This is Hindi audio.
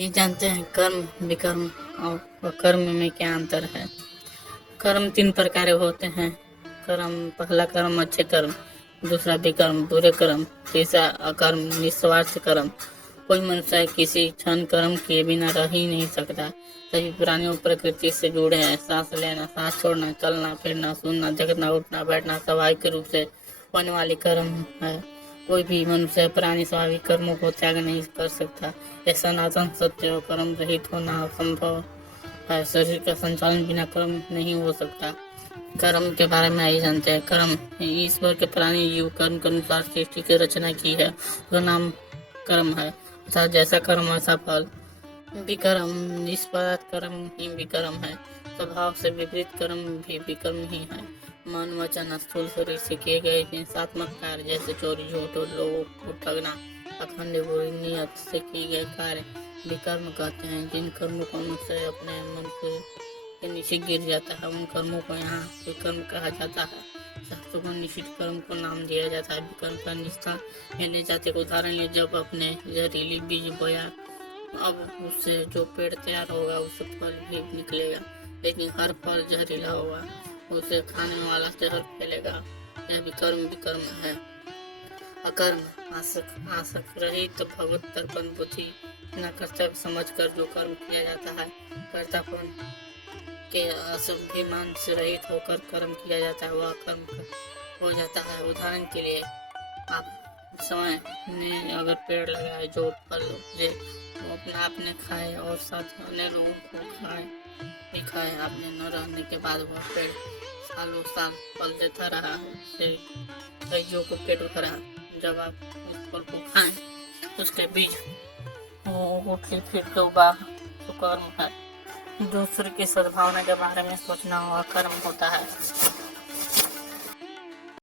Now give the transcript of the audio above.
ये जानते हैं कर्म विकर्म और अकर्म में क्या अंतर है। कर्म 3 प्रकार होते हैं। कर्म पहला कर्म अच्छे कर्म, दूसरा विकर्म बुरे कर्म, तीसरा अकर्म निस्वार्थ कर्म। कोई मनुष्य किसी क्षण कर्म किए बिना रह ही नहीं सकता। सभी प्राणियों प्रकृति से जुड़े हैं। सांस लेना, सांस छोड़ना, चलना फिरना, सुनना, जगना, उठना बैठना स्वाभाविक रूप से होने वाली कर्म है। कोई भी मनुष्य प्राणी स्वाभाविक कर्मों को त्याग नहीं कर सकता। यह सनातन सत्य और कर्म रहित होना असंभव है। शरीर का संचालन बिना कर्म नहीं हो सकता। कर्म के बारे में आइए जानते हैं। कर्म ईश्वर के प्राणी जीव कर्म के अनुसार सृष्टि की रचना की है, उसका नाम कर्म है। अर्थात जैसा कर्म वैसा फल। विकर्म निष्पराध कर्म ही विकर्म है। स्वभाव से विपरीत कर्म भी विकर्म ही है। मन वचन स्थूल शरीर से किए गए हिंसात्मक कार्य जैसे चोरी झूठ और लोगों को ठगना, अखंड बुरी नियत से किए गए कार्य विकर्म कहते हैं। जिन कर्मों को मनुष्य अपने मन से के नीचे गिर जाता है उन कर्मों को यहाँ विकर्म कहा जाता है। शास्त्रों को निश्चित कर्म को नाम दिया जाता है। विकर्म का निष्ठा में ले जाते उदाहरण लिए जब अपने जहरीली बीज बोया, अब उससे जो पेड़ तैयार होगा उससे फल भी निकलेगा, लेकिन हर फल जहरीला होगा, उसे खाने वाला जहर फैलेगा। यह विकर्म विकर्म है। अकर्म आसक्त रहित तो भगवत तर्पण बुद्धि न कर्तव्य समझ कर जो कर्म किया जाता है, कर्तापन के अभिमान से रहित होकर कर्म किया जाता है, वह कर्म हो जाता है। उदाहरण के लिए आप समय ने अगर पेड़ लगाए जो फल दे वो अपने आपने खाए और साथ अन्य लोगों को भी खाए। आपने न रहने के बाद वह पेड़ सालों साल फल देता रहा, उससे कईयों को पेट भरा। जब आप उस फल को खाएं उसके बीज वो उठी फिर दोबारा तो कर्म है। दूसरे की सद्भावना के बारे में सोचना हुआ कर्म होता है।